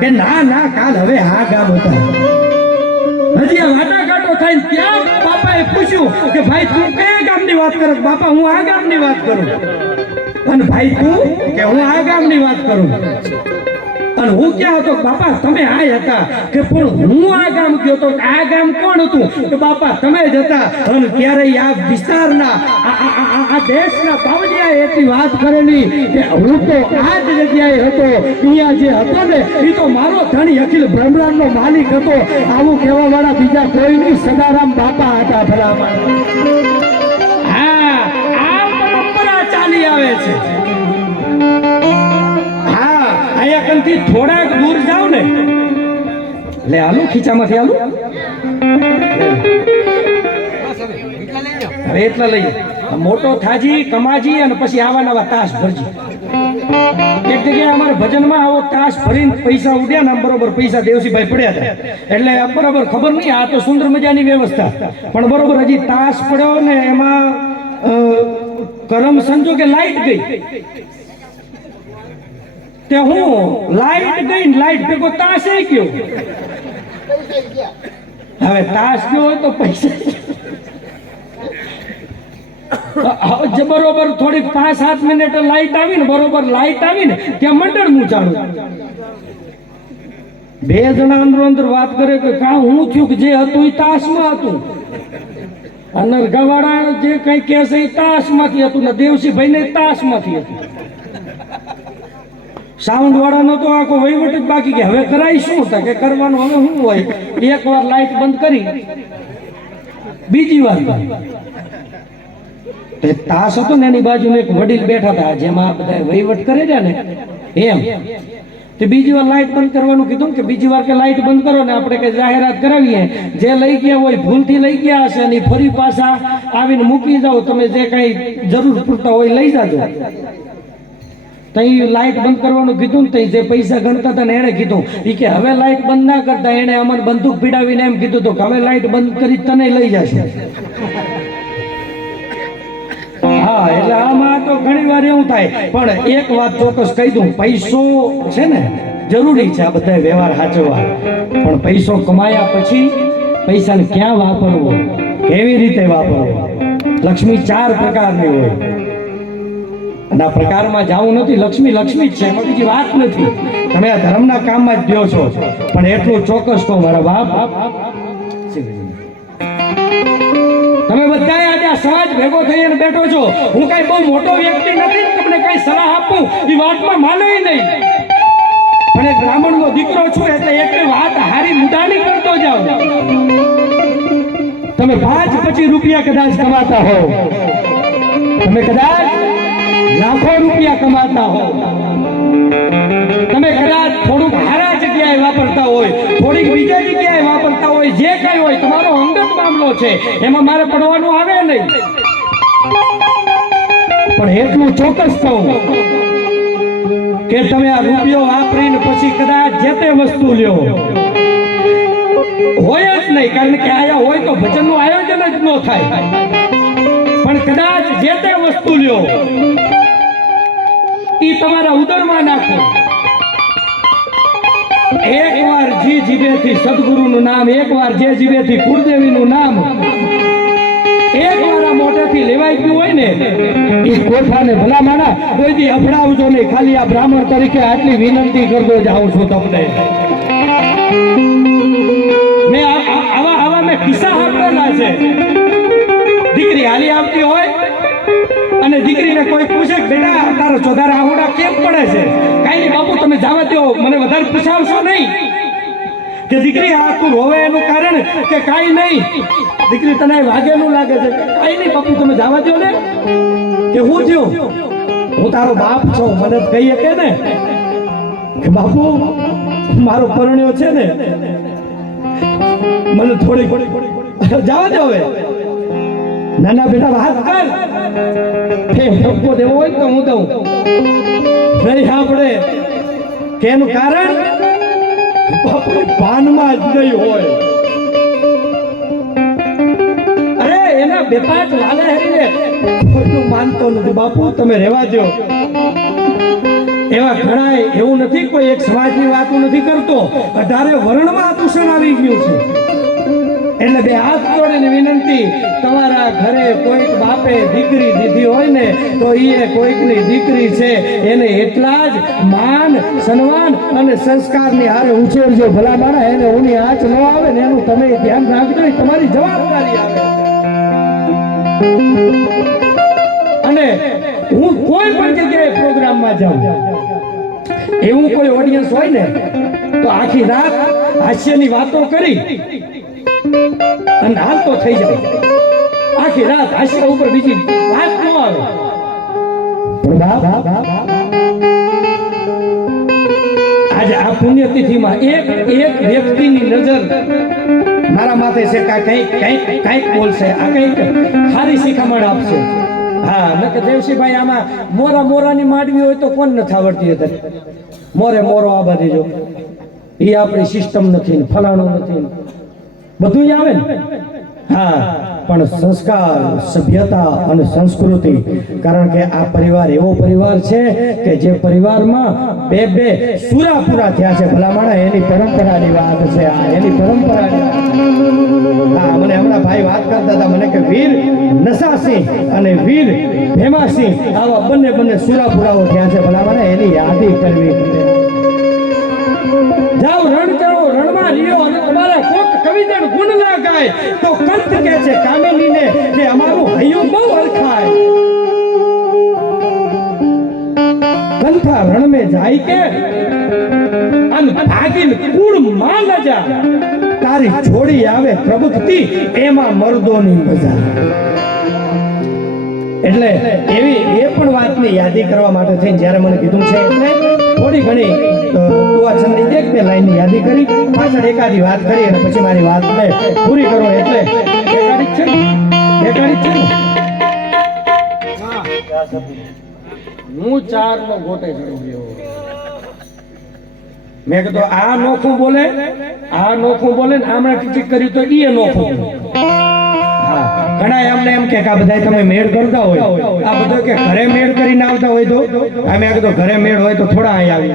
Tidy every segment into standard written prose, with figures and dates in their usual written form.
કે ના ના કાલ હવે આ ગામ હતા હજી આ વાટાઘાટો થાય ત્યાં બાપાએ પૂછ્યું કે ભાઈ તું કયા ગામની વાત કરો? બાપા હું આ ગામની વાત કરું. અને ભાઈ તું કે હું આ ગામની વાત કરું. અને હું ક્યાં હતો? બાપા તમે આ હતા. કે પણ હું આ ગામ ગયો તો આ ગામ કોણ હતું? કે બાપા તમે જ હતા. અને ત્યારે આ વિસ્તારના આ દેશના બાવળિયાએ એટલી વાત કરેલી કે હું તો આ જ જગ્યાએ હતો. અહીંયા જે હતો ને એ તો મારો ધણી અખિલ બ્રહ્માંડનો માલિક હતો. આવું કહેવા વાળા બીજા કોઈ નહીં, સદારામ બાપા હતા. ભલામણ હા, આ પરંપરા ચાલી આવે છે. અહીંયા કંથી થોડાક દૂર જાવ ને, લે હાલો ખીચામાંથી હાલો, હવે એટલા લઈએ. મોટો થાજી કમાજી અને પછી આવા નવા તાસ ભરજી. એક જગ્યાએ અમારે ભજનમાં આવો તાસ ભરીને પૈસા ઉડ્યા ને બરોબર પૈસા દેવસીભાઈ પડ્યા હતા. એટલે બરોબર ખબર નહીં, આ તો સુંદર મજાની વ્યવસ્થા. પણ બરોબર હજી તાસ પડ્યો ને એમાં કરમ સંજોગે લાઈટ ગઈ. તે હું લાઈટ ગઈ, લાઈટ ભેગો તાસ એ ગયો. હવે તાસ ગયો હોય તો પૈસા બરોબર થોડીક 5-7 મિનિટ લાઈટ આવી ને, બરોબર લાઈટ આવી ને ત્યાં મંડળ નું ચાલુ. બે જણા અંદર અંદર વાત કરે કે કા હું થયું કે જે હતું એ તાસમાં હતું. અને ગવાડા જે કઈ કે છે એ તાસમાંથી હતું ને દેવસીભાઈ ને તાસમાંથી હતું. સાઉન્ડ વાળાનો તો આખો વહીવટ જ બાકી કે હવે કરાય શું હતા કે કરવાનું હવે શું હોય. એક વાર લાઈટ બંધ કરી બીજી વાર તાસ હતો ને એની બાજુ એક વડીલ બેઠા હતા જેમાં બધા વહીવટ કરે છે ને એમ. તે બીજી વાર લાઈટ બંધ કરવાનું કીધું કે બીજી વાર કે લાઈટ બંધ કરો ને આપણે કઈ જાહેરાત કરાવીએ. જે લઈ ગયા હોય ભૂલથી લઈ ગયા હશે અને ફરી પાછા આવીને મૂકી જાઓ. તમે જે કઈ જરૂર પૂરતા હોય લઈ જાજો. તઈ લાઈટ બંધ કરવાનું કીધું ને જે પૈસા ગણતા હતા ને એને કીધું એ કે હવે લાઈટ બંધ ના કરતા. એને અમને બંદૂક પીડાવીને એમ કીધું તો હવે લાઈટ બંધ કરી તને લઈ જશે. હા, એટલે આમાં તો ઘણી વાર એવું થાય. પણ એક વાત ચોક્કસ કહી દઉં, પૈસો છે ને જરૂરી છે આ બધા વ્યવહાર સાચવવા. પણ પૈસો કમાયા પછી પૈસાને ક્યાં વાપરવો, કેવી રીતે વાપરવો. લક્ષ્મી 4 પ્રકારની હોય અને આ પ્રકારમાં જવું નથી. લક્ષ્મી લક્ષ્મી જ છે, એમાં બીજી વાત નથી. તમે આ ધર્મના કામમાં જ દ્યો છો. પણ એટલું ચોક્કસ કહો મારા બાપ, તમે બધા આજે આ સમાજ ભેગો થઈને બેઠો છો. હું કઈ બહુ મોટો વ્યક્તિ નથી, તમને કઈ સલાહ આપું એ વાતમાં માને નહીં. પણ એક બ્રાહ્મણનો દીકરો છું એટલે એક વાત હારી મુદાની કરતો જાઓ. તમે 5-25 રૂપિયા કદાચ કમાતા હો, તમે કદાચ લાખો રૂપિયા કમાતા હો, તમે કદાચ થોડુંક હારા જગ્યાએ વાપરતા હોય, થોડીક બીજા જગ્યાએ વાપરતા હોય, જે કઈ હોય તમારો અંગત મામલો છે, એમાં મારે પડવાનું આવે નહીં. પણ એટલું ચોક્કસ કહું કે તમે આ રૂપિયો વાપરીને પછી કદાચ જે તે વસ્તુ લ્યો હોય જ નહીં. કારણ કે આયા હોય તો ભજનનું આયોજન જ ન થાય. પણ કદાચ જે તે વસ્તુ લ્યો ઈ તમારા ઉદરમાં નાખો. એક વાર જે જીભેથી સદગુરુનું નામ, એક વાર જે જીભેથી કુળદેવીનું નામ એક વાર આ મોઢેથી લેવાઈ ગયું હોય ને એ કોઠાને ભલા માના કોઈ દી અભડાવજો નહીં. ખાલી આ બ્રાહ્મણ તરીકે આટલી વિનંતી કરતો જાઉં છું તમને. મેં આવા મેં કિસ્સા સાંભળેલા છે. દીકરી હાલી આવતી હોય અને દીકરીને કોઈ પૂછે બેટા તારો ચોધાર આહુડા કેમ પડે છે? કઈ નહીં બાપુ તમે જવા દો, મને વધારે પૂછાવશો નહીં. કે દીકરી આ તું રોવે એનું કારણ કે કાઈ નહીં, દીકરી તને વાગેલું લાગે છે. કાઈ નહીં બાપુ તમે જવા દો ને. કે હું થયું? હું તારો બાપ છું, મને કહી શકે ને કે બાપુ મારો પરણ્યો છે ને, મને થોડી જવા દો હવે. નાના બેટા વાત કર, ધક્કો દેવો હોય તો હું દઉં નહીં. આપણે કે એનું કારણ ભાનમાં જ નહીં હોય. અરે એના 2-5 લાલે હરીને કોઈનું માનતો નથી. બાપુ તમે રહેવા દો. એવા ઘણા એવું નથી કોઈ એક સમાજની વાત નથી કરતો 18 વર્ણમાં આ દૂષણ આવી ગયું છે એટલે બે હાથ જોડીને વિનંતી તમારા ઘરે કોઈક બાપે દીકરી દીધી હોય ને તો એ કોઈકની દીકરી છે એને એટલા જ માન સન્માન અને સંસ્કારની હારે ઉછેરજો ભલા માણા એને ઊની આંચ ન આવે ને એનું તમે ધ્યાન રાખજો એ તમારી જવાબદારી આવે અને હું કોઈ પણ જગ્યાએ પ્રોગ્રામમાં જાઉં એવું કોઈ ઓડિયન્સ હોય ને તો આખી રાત હાસ્યની વાતો કરી અને હાલ તો થઈ જાય આખી રાત હાસ્ય ઉપર બીજી વાત ન આવે આજે આ પુણ્યતિથિમાં એક વ્યક્તિની નજર મારા માથે છે કંઈક બોલશે આ કંઈક સારી શિખામણ આપશે હા નકર દેવસીભાઈ આમાં મોરાની માંડવી હોય તો કોણ નથી આવડતી હતી મોરો આ બધી જો એ આપણી સિસ્ટમ નથી ને ફલાણું નથી બધું જ આવે ને હા પણ સંસ્કાર સભ્યતા અને સંસ્કૃતિ કારણ કે આ પરિવાર એવો પરિવાર છે કે જે પરિવારમાં બે સુરા પૂરા થયા છે ભલામણા એની પરંપરાની વાત છે આ એની પરંપરાની હા મને હમણાં ભાઈ વાત કરતા હતા મને કે વીર નસાસિંહ અને વીર ભેમાસિંહ આવા બંને સુરા પૂરાઓ થયા છે ભલામણા એની યાદી કરવી જાઓ રણ કરો રણમાં રહ્યો અને તમારા કોક કવિજન ગુણ ના ગાય તો કંત કહે છે કામેલીને કે અમારું હૈયું બહુ હલખાય કંથા રણ में જાય કે અન ભાગીન કુળ માં ન જા તારી છોડી આવે પ્રબુદ્ધતી એમાં મર્દોની મજા એટલે એવી એ પણ વાતની યાદી કરવા માટે થઈને જ્યારે મને કીધું છે એટલે થોડી ઘણી દુઆચંદની એક બે લાઈનની યાદી કરી પાછળ એકાદી વાત કરી અને પછી મારી વાતને પૂરી કરો એટલે એકાદી છે હું 4 નો ગોટે ચડી ગયો મેં કીધું આ નોખું બોલે ને આમણે ટીચી કર્યું તો ઈ નોખું ઘણા એમને એમ કે આ બધા તમે મેળ કરતા હોય આ બધો કે ઘરે મેળ કરીને આવતા હોય તો અમે કીધું ઘરે મેળ હોય તો થોડા અહીં આવી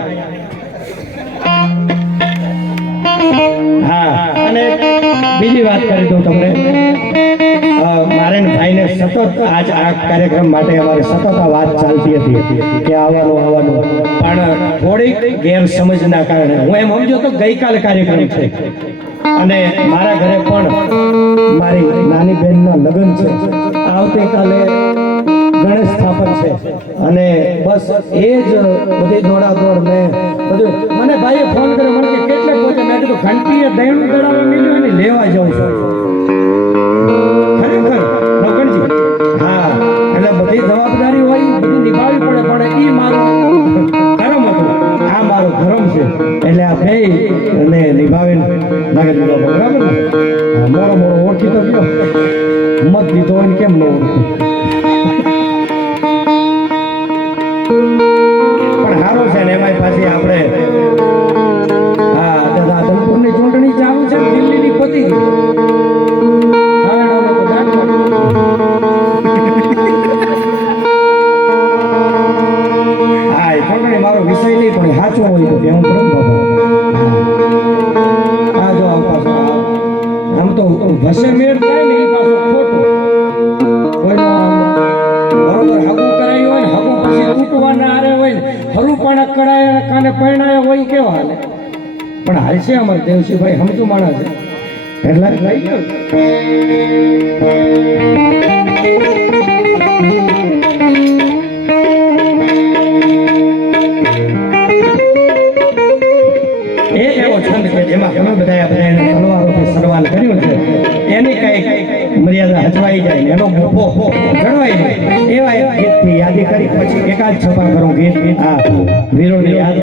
હા અને બીજી વાત કરી દઉં તમને મારે ભાઈને સતત આજ આ કાર્યક્રમ માટે અમારે સતત આ વાત ચાલતી હતી કે આવવાનું પણ થોડીક ગેરસમજના કારણે હું એમ સમજો તો ગઈકાલે કાર્યક્રમ છે અને મારા ઘરે પણ મારી નાની બહેનના લગ્ન છે આવતીકાલે ગણેશ સ્થાપન છે અને બસ એ જ બધી દોડાદોડ મેં બધું મને ભાઈએ ફોન કર્યો મને કે કેટલે પહોંચે મેં કીધું ઘંટીએ દહીંનું દડાવવા મળ્યું અને લેવા જાઉં છું ખરેખર નોકરજી હા એટલે બધી જવાબદારી હોય બધી નિભાવવી પડે પણ એ મારું કરમ હતું આ મારો ધર્મ છે એટલે આ બે અને નિભાવીને નાગર બરાબર ને મોડો ઓળખી તો ગયો મત દીધો હોય કેમ ન ઓળખી પણ સારું છે ને એમાં પાછી આપણે હા રાધનપુરની ચૂંટણી ચાલુ છે દિલ્હીની પતી ગઈ હા એ ચૂંટણી મારો વિષય નહીં પણ સાચો હોય તો કેવું પડે હા જો આમ તો વસે મેળ થાય ને એ પાછું ખોટું કોઈનો બરોબર હગું કરાયું હોય ને હગું પછી તૂટવાના આરે હોય ને હરું પાણા કડાયા કાને પરણાયા હોય કેવા હાલે પણ હાલ છે અમારે દેવસીભાઈ સમજુ માણસ છે એટલે લઈ ગયો એવો છંદ કે જેમાં તમે બધા તલવારોથી સન્માન કર્યું છે એની કઈ મર્યાદા હચવાઈ જાય એનો મોભો જળવાઈ જાય એવા એક ગીતની યાદી કરી પછી એકાદ છપા કરું ગીત આ વીરોની યાદ